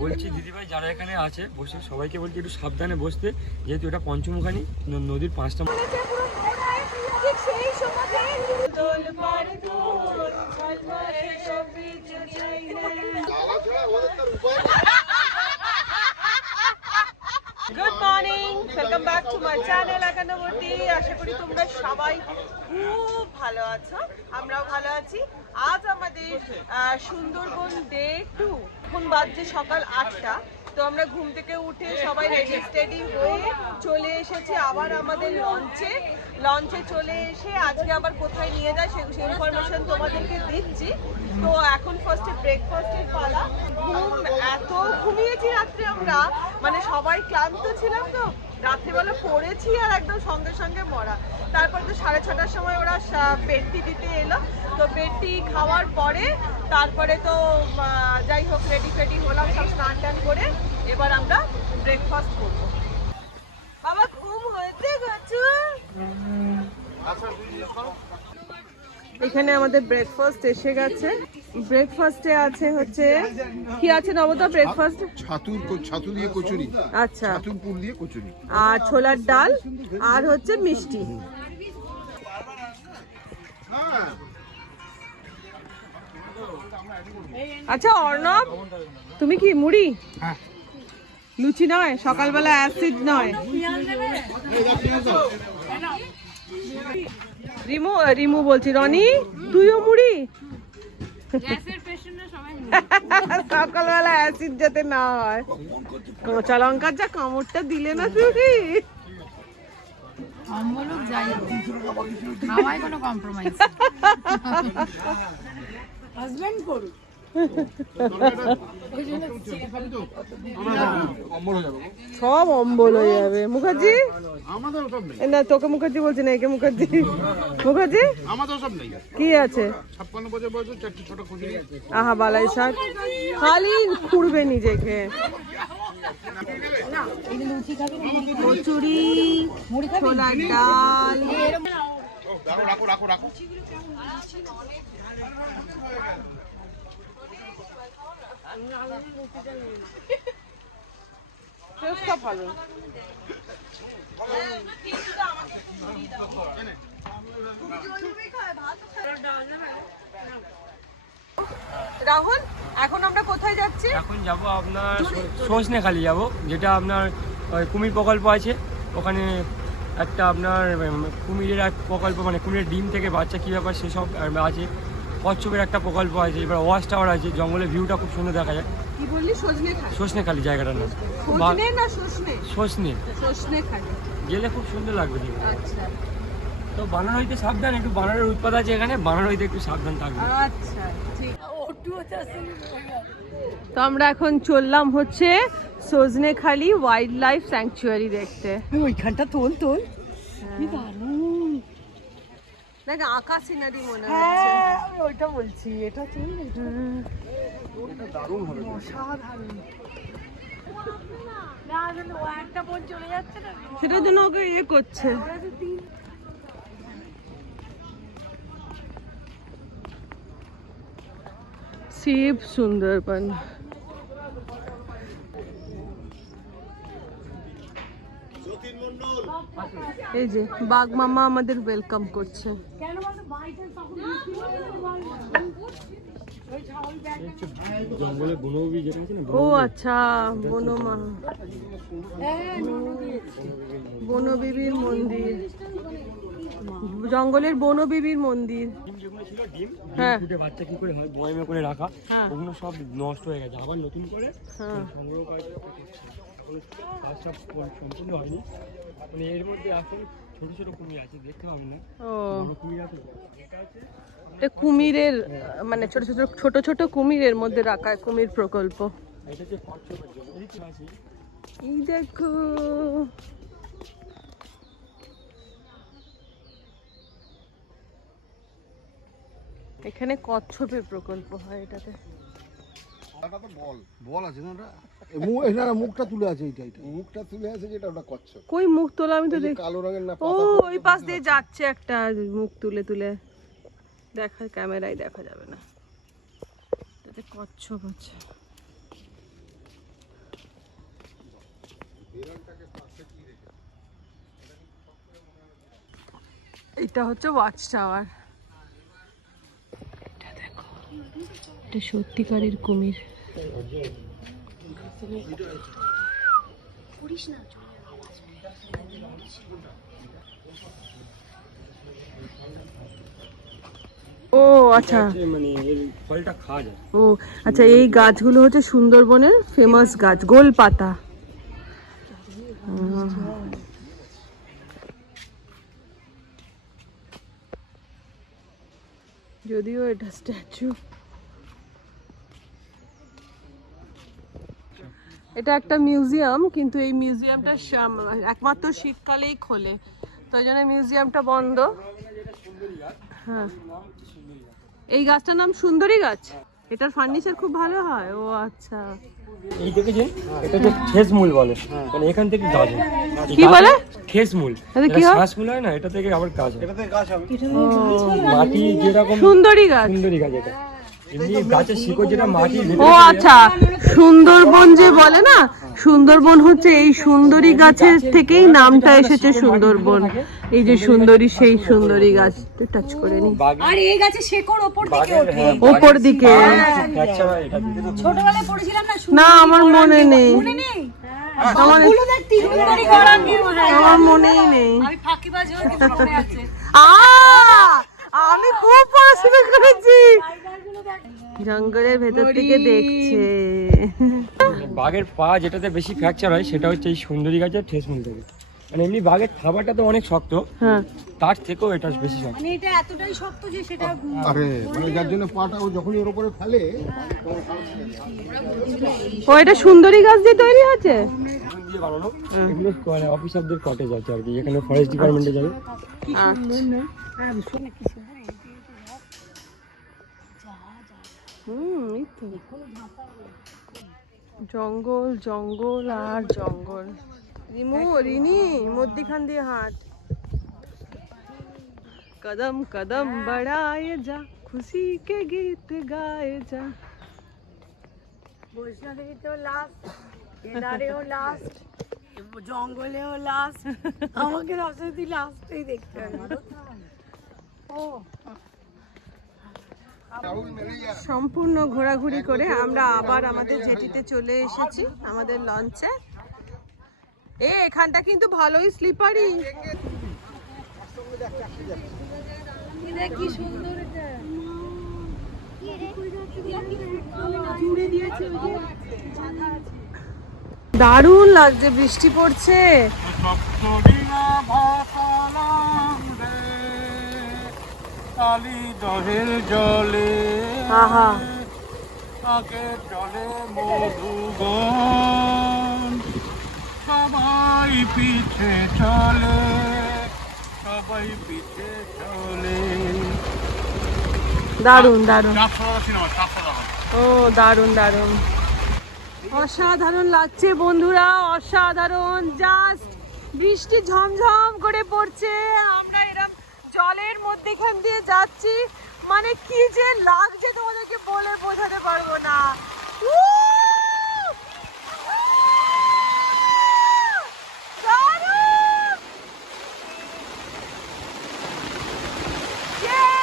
বলছি দিদিভাই যারা এখানে আছে বসে সবাইকে বলছি একটু সাবধানে বসতে। যেহেতু এটা পঞ্চমুখানি ন- নদীর পাঁচটা good morning welcome back to my channel একান্নবর্তী আশা করি তোমরা সবাই খুব ভালো আছো। আমরাও ভালো আছি। আজ আমাদের সুন্দরবন ডে টু এখন বাজছে সকাল আটটা। তো আমরা ঘুম থেকে উঠে সবাই রেডি স্টেডি হয়ে চলে এসেছি আবার আমাদের লঞ্চে লঞ্চে চলে এসে আজকে আবার কোথায় নিয়ে যায় সে ইনফরমেশন তোমাদেরকে দিচ্ছি। তো এখন ফার্স্টে ব্রেকফাস্টের পালা। ঘুম এত ঘুমিয়েছি রাত্রে আমরা। মানে সবাই ক্লান্ত ছিলাম তো। রাত্রিবেলা পড়েছি আর একদম সঙ্গে সঙ্গে মরা। তারপর তো সাড়ে ছটার সময় ওরা বেডটি দিতে এলো। তো বেডটি খাওয়ার পরে তারপরে তো যাই হোক রেডি ফেডি হলাম, সব স্নান টান করে এবার আমরা ব্রেকফাস্ট করব। বাবা, ঘুম হয়েছে গাছু এখানে আমাদের ব্রেকফাস্ট এসে গেছে ব্রেকফাস্টে আছে হচ্ছে কি আছে নবদা ব্রেকফাস্ট ছাতুর ছাতু দিয়ে কচুরি আচ্ছা ছাতুর পুর দিয়ে কচুরি আর ছোলার ডাল আর হচ্ছে মিষ্টি আচ্ছা অর্ণব তুমি কি মুড়ি লুচি নয় সকালবেলা অ্যাসিড নয় রিমু রিমু বলছি রনি তুইও মুড়ি? সকালবেলা অ্যাসিড যাতে না হয়। কাঁচা লঙ্কার যা কামড়টা দিলে না তুমি হাজবেন্ড করুক। সব অম্বল হয়ে যাবে। মুখার্জি? না তোকে মুখার্জি বলছি না একে মুখার্জি। মুখার্জি? কি আছে? আহা বালাই শাক। খালি খুঁড়বে নিজেকে। কচুরি ছোলার ডাল। রাখো রাখো রাখো। ভালো। রাহুল, এখন আমরা কোথায় যাচ্ছি? এখন যাব আপনার সজনেখালি যাব, যেটা আপনার কুমির প্রকল্প আছে। ওখানে একটা আপনার কুমিরের এক প্রকল্প মানে কুমিরের ডিম থেকে বাচ্চা কী ব্যাপার, সেসব আছে। কচ্ছপের একটা প্রকল্প আছে এবার ওয়াচ টাওয়ার আছে জঙ্গলের ভিউটা খুব সুন্দর দেখা যায়। কি বললি? সজনে জায়গাটার নাম। সজনে না সজনে? সজনে। সজনে খাই গেলে খুব সুন্দর লাগবে আচ্ছা। তো বানানো হইতে সাবধান একটু বানানোর উৎপাদ আছে এখানে বানানো হইতে একটু সাবধান থাকবে। আচ্ছা ঠিক। তো আমরা এখন চললাম হচ্ছে সজনেখালি ওয়াইল্ড লাইফ স্যাংচুয়ারি দেখতে। ওইখানটা তোল তোল। দেখ আঁকা সিনারি মনে হচ্ছে। হ্যাঁ আমি ওইটা বলছি এটা সেটার জন্য ওকে ইয়ে করছে। শিব সুন্দরবন। এই যে বাঘ মামা আমাদের ওয়েলকাম করছে। ও আচ্ছা বনমা বনবিবির মন্দির। জঙ্গলের বনবিবির মন্দির। হ্যাঁ। বাচ্চা কি করে হয়? বয়মে করে রাখা। হ্যাঁ। ওগুলো সব নষ্ট হয়ে গেছে। আবার নতুন করে হ্যাঁ। সংগ্রহ সম্পূর্ণ হয়নি। মানে এর মধ্যে এখন ছোট ছোট কুমির আছে দেখতে পাবেন না। বড় কুমির আছে এটা কুমিরের মানে ছোট ছোট ছোট ছোট কুমিরের মধ্যে রাখা কুমির প্রকল্প। এটা হচ্ছে এই দেখো। এখানে কচ্ছপের প্রকল্প হয় এটাতে। তো বল। বল আছে না মুখটা তুলে আছে এইটা এইটা। মুখটা তুলে আছে যেটা ওটা কচ্ছপ কই মুখ তোলা? আমি তো কালো রঙের না ও ওই পাশ দিয়ে যাচ্ছে একটা মুখ তুলে তুলে। দেখা ক্যামেরায় দেখা যাবে না। এটাতে কচ্ছপ আছে। এটা হচ্ছে ওয়াচ টাওয়ার এটা সত্যিকারের কুমির। ও আচ্ছা। মানে ফলটা খাওয়া যায় ও আচ্ছা এই গাছগুলো হচ্ছে সুন্দরবনের ফেমাস গাছ গোল পাতা। যদিও এটা স্ট্যাচু এটা একটা মিউজিয়াম কিন্তু এই মিউজিয়ামটা একমাত্র শীতকালেই খোলে। তো ওই জন্য মিউজিয়ামটা বন্ধ। হ্যাঁ। এই গাছটার নাম সুন্দরী গাছ। এটার ফার্নিচার খুব ভালো হয়? ও আচ্ছা। এই দেখেছেন এটা ঠেসমূল বলে মানে এখান থেকে গাছ হয়। কি বলে? কি হয়? হয় না? এটা থেকে আবার গাছ হয়। মাটি যেরকম সুন্দরী গাছ। সুন্দরী গাছ এটা। ও আচ্ছা সুন্দরবন যে বলে না সুন্দরবন হচ্ছে এই সুন্দরী গাছের থেকেই নামটা এসেছে সুন্দরবন। এই যে সুন্দরী সেই সুন্দরী গাছ টাচ করে নি। আর এই গাছে শেকড় ওপর দিকে ওঠে। হ্যাঁ, ওপর দিকে। হয়। ছোটবেলায় পড়েছিলাম না না আমার মনে নেই। মনে নেই? আমার মনে আমার মনেই নেই। আমি ফাঁকিবাজ হয়ে মনে আছে। আ! আমি খুব পড়াশোনা করেছি। জঙ্গলের ভেতর থেকে দেখছে। বাঘের পা যেটাতে বেশি ফ্র্যাকচার হয় সেটা হচ্ছে এই সুন্দরী গাছের ঠেস মূল থেকে। মানে এমনি বাঘের থাবাটা তো অনেক শক্ত হ্যাঁ। তার থেকেও এটা বেশি শক্ত। মানে এটা এতটাই শক্ত যে সেটা আরে মানে যার জন্য পাটা ও যখনই ওর উপরে ফেলে ও এটা সুন্দরী গাছ দিয়ে তৈরি এখন দিয়ে বানানো এগুলো অফিসারদের কটেজ আছে আর কি এখানে ফরেস্ট ডিপার্টমেন্টে যাবে। হুম এই তো জঙ্গল জঙ্গল আর জঙ্গল রিমু রিনি মধ্যিখান দিয়ে হাঁট কদম কদম बढ़ाए जा खुशी के गीत गाए जा বৈষ্ণদেবীতেও লাস্ট কেদারেও লাস্ট জঙ্গলেও লাস্ট আমাকে সবসময় লাস্টেই দেখতে হবে ও সম্পূর্ণ ঘোরাঘুরি করে আমরা আবার আমাদের জেটিতে চলে এসেছি আমাদের লঞ্চে। এ এখানটা কিন্তু ভালোই স্লিপারি এটা কি সুন্দর এটা। দারুণ লাগছে বৃষ্টি পড়ছে। কালি দহের জলে। আগে চলে মধুবন। সবাই পিছে চলে সবাই পিছে চলে। দারুণ দারুণ। ও দারুণ দারুণ। অসাধারণ লাগছে বন্ধুরা অসাধারণ। জাস্ট বৃষ্টি ঝমঝম করে পড়ছে জলের মধ্যেখান দিয়ে যাচ্ছি। মানে কি যে লাগছে তোমাদেরকে বলে বোঝাতে পারব না উহ! দারুণ! Yeah!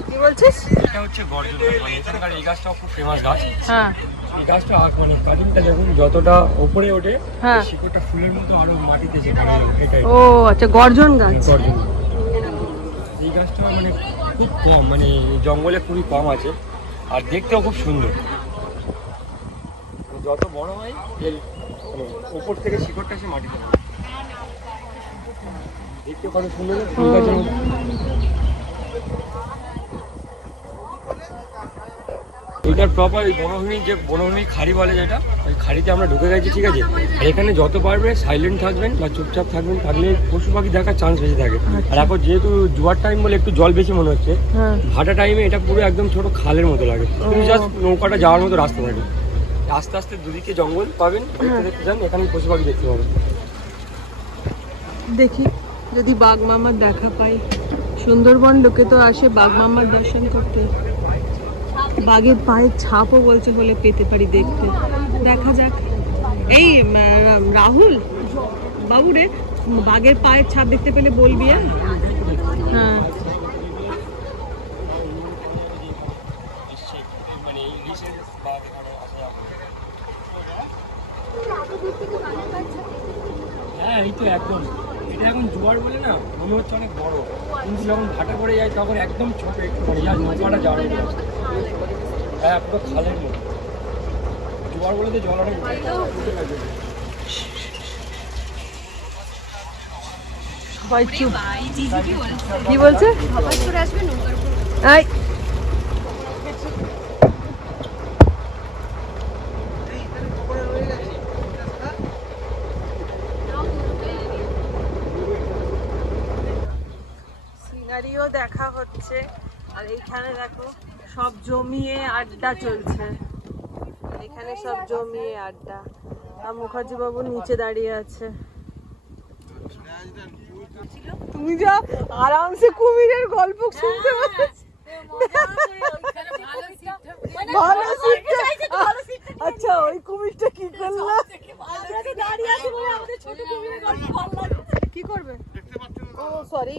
কি বলছিস? এটা হচ্ছে গর্জন মানে এখানকার এই গাছটাও খুব ফেমাস গাছ। হ্যাঁ। এই গাছটা মানে কাটিংটা দেখুন যতটা উপরে ওঠে হ্যাঁ। শিকড়টা ফুলের মতো আরও মাটিতে যেতে এটাই। ও আচ্ছা গর্জন গাছ। গর্জন এই গাছটা মানে খুব কম মানে জঙ্গলে খুবই কম আছে আর দেখতেও খুব সুন্দর। যত বড় হয় এর মানে উপর থেকে শিকড়টা এসে মাটিতে দেখতে কত সুন্দর ফুল এটার প্রপার বনভূমি যে বনভূমি খাড়ি বলে যেটা ওই খাড়িতে আমরা ঢুকে গেছি ঠিক আছে? আর এখানে যত পারবে সাইলেন্ট থাকবেন বা চুপচাপ থাকবেন থাকলে পশু পাখি দেখার চান্স বেশি থাকে। আর এখন যেহেতু জোয়ার টাইম বলে একটু জল বেশি মনে হচ্ছে হ্যাঁ। ভাটা টাইমে এটা পুরো একদম ছোট খালের মতো লাগে। জাস্ট নৌকাটা যাওয়ার মতো রাস্তা থাকে। আস্তে আস্তে দুদিকে জঙ্গল পাবেন দেখতে দেখতে যান এখানে পশু পাখি দেখতে পাবেন। দেখি যদি বাঘ মামার দেখা পাই। সুন্দরবন লোকে তো আসে বাঘ মামার দর্শন করতে। বাঘের পায়ের ছাপও বলছে বলে পেতে পারি দেখতে। দেখা যাক। এই রাহুল বাবু রে বাঘের পায়ের ছাপ দেখতে পেলে বলবি হ্যাঁ? হ্যাঁ। হ্যাঁ এই তো একদম। এটা এখন জোয়ার বলে না, মনে হচ্ছে অনেক বড়। কিন্তু যখন ভাটা করে যায়, তখন একদম ছোট, একটু মানে যা নৌকাটা যাওয়ার। হ্যাঁ পুরো খালের মতো জোয়ার বলে তো জল অনেক সবাই চুপ। কি বলছে? সিনারিও দেখা হচ্ছে। আর এইখানে দেখো সব জমিয়ে আড্ডা চলছে। এখানে সব জমিয়ে আড্ডা। আর মুখার্জি বাবু নিচে দাঁড়িয়ে আছে। তুমি যা আরামসে কুমিরের গল্প শুনতে পাচ্ছ। ভালো আচ্ছা ওই কুমিরটা কি করল? কি করবে? ও সরি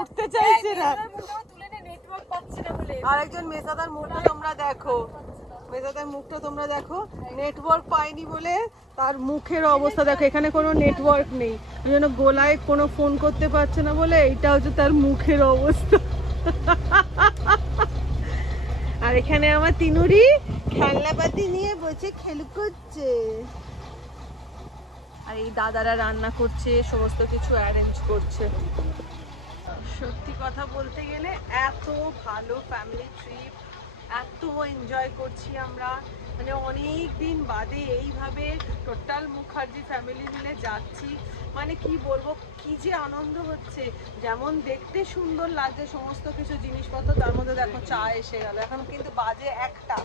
উঠতে চাইছে না। আরেকজন মেসাদার মুখটা তোমরা দেখো। মেসাদার মুখটা তোমরা দেখো। নেটওয়ার্ক পাইনি বলে তার মুখের অবস্থা দেখো। এখানে কোনো নেটওয়ার্ক নেই। ওই জন্য গোলায় কোনো ফোন করতে পারছে না বলে এটা হচ্ছে তার মুখের অবস্থা। আর এখানে আমার তিনুরি খেলনাপাতি নিয়ে বসে খেলু করছে। আর এই দাদারা রান্না করছে, সমস্ত কিছু অ্যারেঞ্জ করছে। সত্যি কথা বলতে গেলে এত ভালো ফ্যামিলি ট্রিপ এত এনজয় করছি আমরা। মানে অনেক দিন বাদে এইভাবে টোটাল মুখার্জি ফ্যামিলি মিলে যাচ্ছি। মানে কি বলব, কি যে আনন্দ হচ্ছে। যেমন দেখতে সুন্দর লাগছে সমস্ত কিছু জিনিসপত্র, তার মধ্যে দেখো চা এসে গেল। এখন কিন্তু বাজে একটা,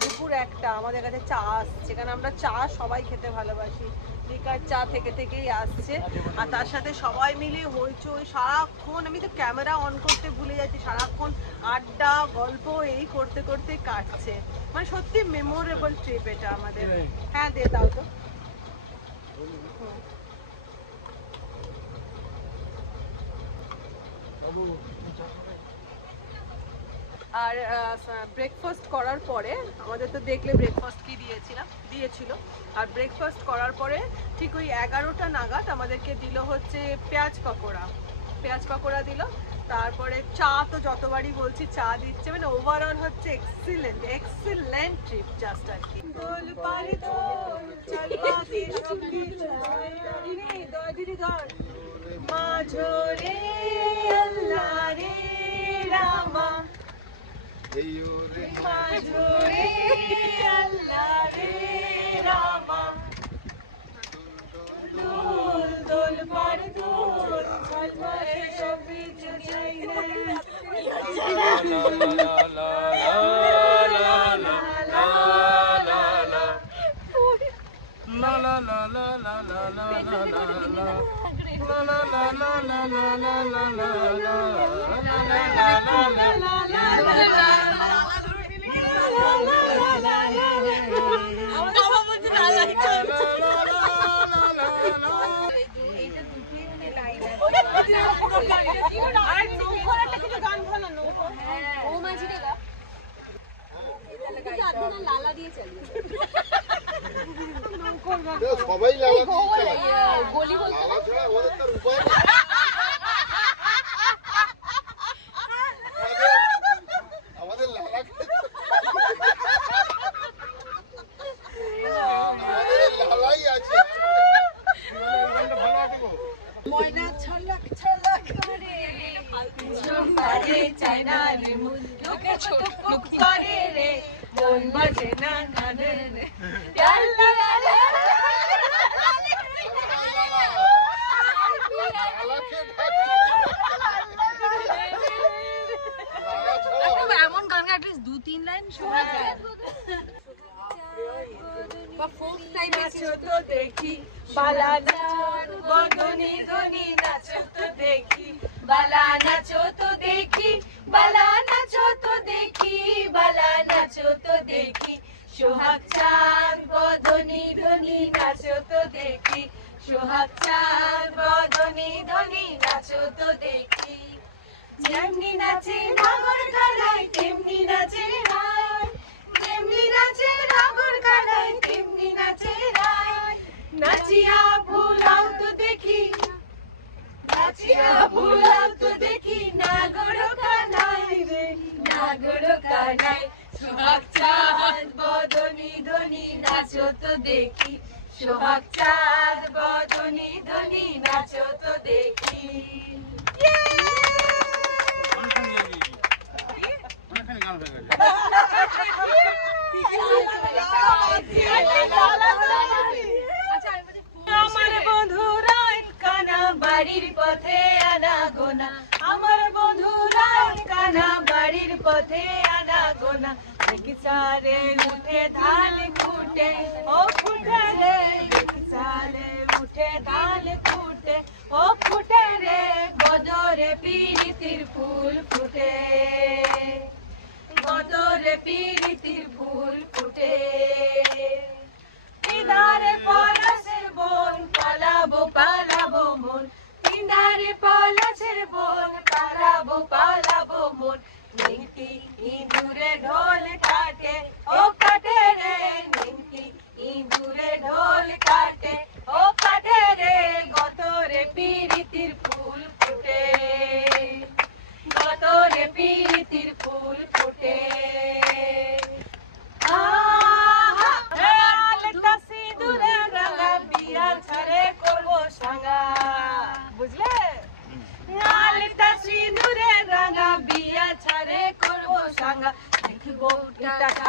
দুপুর একটা, আমাদের কাছে চা আসছে। কারণ আমরা চা সবাই খেতে ভালোবাসি। লিকার চা থেকে থেকেই আসছে। আর তার সাথে সবাই মিলে হইচই, সারাক্ষণ, আমি তো ক্যামেরা অন করতে ভুলে যাচ্ছি, সারাক্ষণ আড্ডা, গল্প এই করতে করতে কাটছে। মানে সত্যি মেমোরেবল ট্রিপ এটা আমাদের। হ্যাঁ দে দাও তো। আর ব্রেকফাস্ট করার পরে, আমাদের তো দেখলে ব্রেকফাস্ট কি দিয়েছিলাম, দিয়েছিল। আর ব্রেকফাস্ট করার পরে ঠিক ওই এগারোটা নাগাদ আমাদেরকে দিল হচ্ছে পেঁয়াজ পকোড়া। পেঁয়াজ পকোড়া দিল, তারপরে চা তো যতবারই বলছি, চা দিচ্ছে মানে ওভারঅল হচ্ছে এক্সিলেন্ট এক্সিলেন্ট ট্রিপ জাস্ট আর কি। মাঝরে রামা। মাঝরে আল্লাহ রে রামা দোল দোল পার দোল বাকি সব কিছু চাই সবাই লালা দিয়ে চালায়। লালা ছাড়া আমাদের তার উপায় নেই। আমাদের- আমাদের লালা খেতে- আমাদের এই লালাই আছে ময়না ছলক ছলক করে চায়না রে মুখ লোকে ছোট করে রে মন বাজে না কানে রে আল্লাহ এমন গান অ্যাটলিস্ট দু তিন লাইন শোনা যায় বা ফোক টাইপের নাচো তো দেখি বালা নাচ বদনি ধনি নাচ তো দেখি। বালা নাচো নাচিয়া ভুলাও তো দেখি নাচিয়া ভুলাও তো দেখি নাগর খানায় রে নাগর খানায় সোহাগ চাঁদ বদনি ধনি নাচো তো দেখি সোহাগ চাঁদ বদনি ধনি নাচো তো দেখি কানা, বাড়ির পথে আনা গোনা। আমার বন্ধুরা কানা, বাড়ির পথে আনা গোনা। সারে উঠে ধান ও ফুটে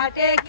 এটা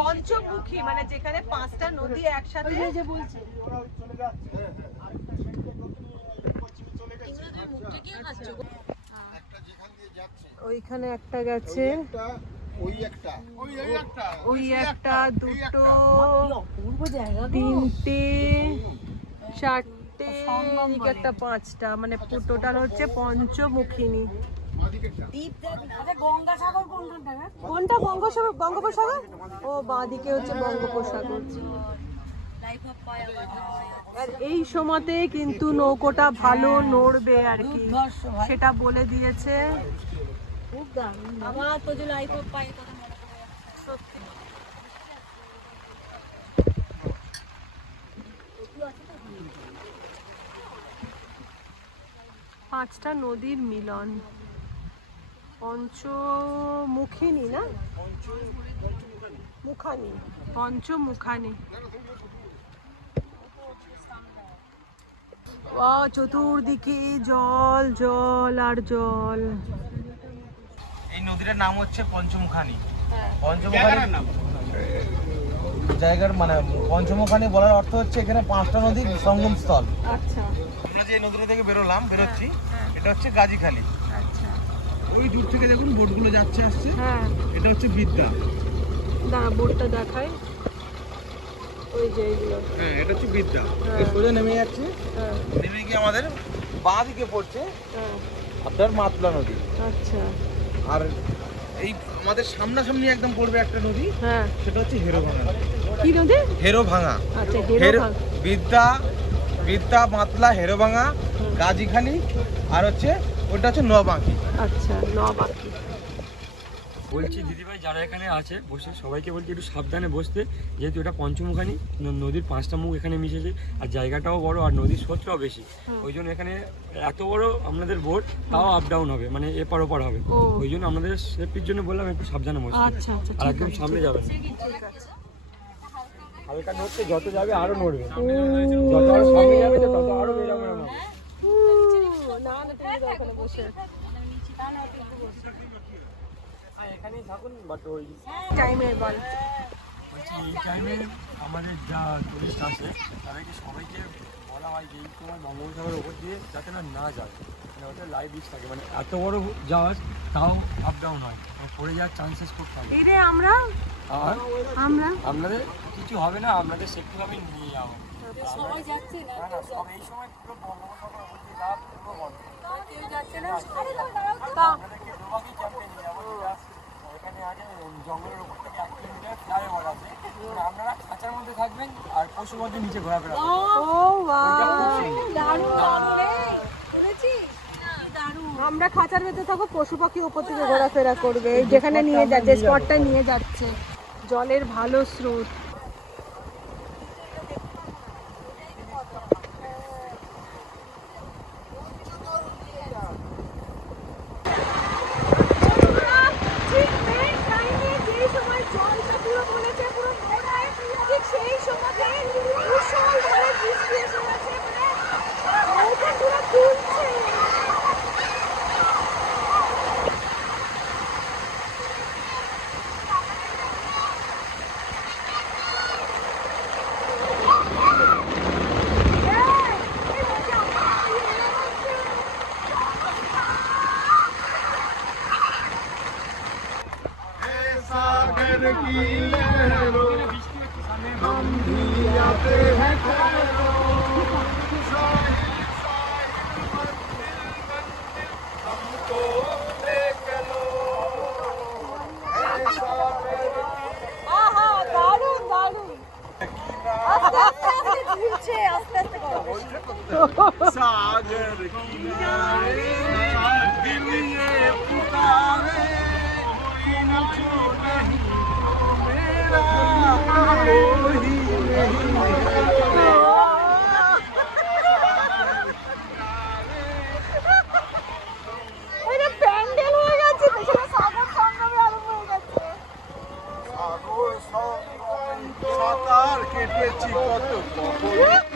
পঞ্চমুখী মানে যেখানে পাঁচটা নদী একসাথে একটা যাচ্ছে ওইখানে একটা গেছে। ওই একটা ওই একটা ওই একটা দুটো তিনটে চারটে একটা পাঁচটা মানে টোটাল হচ্ছে পঞ্চমুখিনী। কোনটা? বঙ্গোসাগর বঙ্গোপসাগর? ও বাঁদিকে হচ্ছে বঙ্গোপসাগর। এই সময়তে কিন্তু নৌকোটা ভালো নড়বে আর কি। সেটা বলে দিয়েছে। পাঁচটা নদীর মিলন। পঞ্চমুখিনী না? মুখানি। পঞ্চমুখানি। ও চতুর্দিকে জল জল আর জল। এই নদীটার নাম হচ্ছে পঞ্চমুখানি। হ্যাঁ। পঞ্চমুখানি জায়গার মানে পঞ্চমুখানি বলার অর্থ হচ্ছে এখানে পাঁচটা নদীর সঙ্গম স্থল আচ্ছা। আমরা যে নদীটা থেকে বেরোলাম বেরোচ্ছি এটা হচ্ছে গাজীখালি। ওই দূর থেকে দেখুন বোটগুলো যাচ্ছে আসছে। হ্যাঁ। এটা হচ্ছে বিদ্যা। দাঁড়া বোর্ডটা দেখায় ওই যে এইগুলো। হ্যাঁ এটা হচ্ছে বিদ্যা। হ্যাঁ। এই সোজা নেমে যাচ্ছে। হ্যাঁ। নেমে গিয়ে আমাদের বাঁ দিকে পড়ছে। হ্যাঁ। আপনার মাতলা নদী। আচ্ছা। আর এই আমাদের সামনাসামনি একদম পড়বে একটা নদী। হ্যাঁ। সেটা হচ্ছে হেরো ভাঙা কি নদী? হেরো ভাঙা আচ্ছা হেরো হেরো বিদ্যা বিদ্যা মাতলা হেরো ভাঙা গাজীখালি আর হচ্ছে ওটা হচ্ছে নবাঁকি আচ্ছা ন বাকি বলছি দিদিভাই যারা এখানে আছে বসে সবাইকে বলছি একটু সাবধানে বসতে। যেহেতু এটা পঞ্চমুখানি নদীর পাঁচটা মুখ এখানে মিশেছে আর জায়গাটাও বড় আর নদীর স্রোতটাও বেশি। ওই জন্য এখানে এত বড় আপনাদের বোট তাও আপ ডাউন হবে মানে এপার ওপার হবে। ওই জন্য আপনাদের সেফটির জন্য বললাম একটু সাবধানে বসতে আচ্ছা আচ্ছা আর একদম সামনে যাবেন হালকা নড়ছে যত যাবে আরও নড়বে। যত আরও সামনে যাবে তত আরও বেরাবে না না তুমি ওখানে বসে। বল বলছি এই টাইমে আমাদের যা টুরিস্ট আসে তাদেরকে সবাইকে বলা হয় যে এই সময় বঙ্গোপসাগরের ওপর দিয়ে যাতে না না যায়। মানে ওটা লাইভ রিস্ক থাকে। মানে এত বড় জাহাজ তাও আপ ডাউন হয়। মানে পড়ে যাওয়ার চান্সেস খুব থাকে এই রে আমরা? আর? আমরা? আপনাদের কিছু হবে না আপনাদের সেফটিভাবে নিয়ে যাওয়া। সবাই যাচ্ছে না এই সময় পুরো বঙ্গোপসাগরের ওপর দিয়ে জঙ্গলের আপনারা খাঁচার মধ্যে থাকবেন আর ঘোরাফেরা আমরা খাঁচার ভেতরে থাকব, পশু পাখি উপর থেকে ঘোরাফেরা করবে। যেখানে নিয়ে যাচ্ছে স্পটটা নিয়ে যাচ্ছে। জলের ভালো স্রোত। সাঁতার কেটেছি কত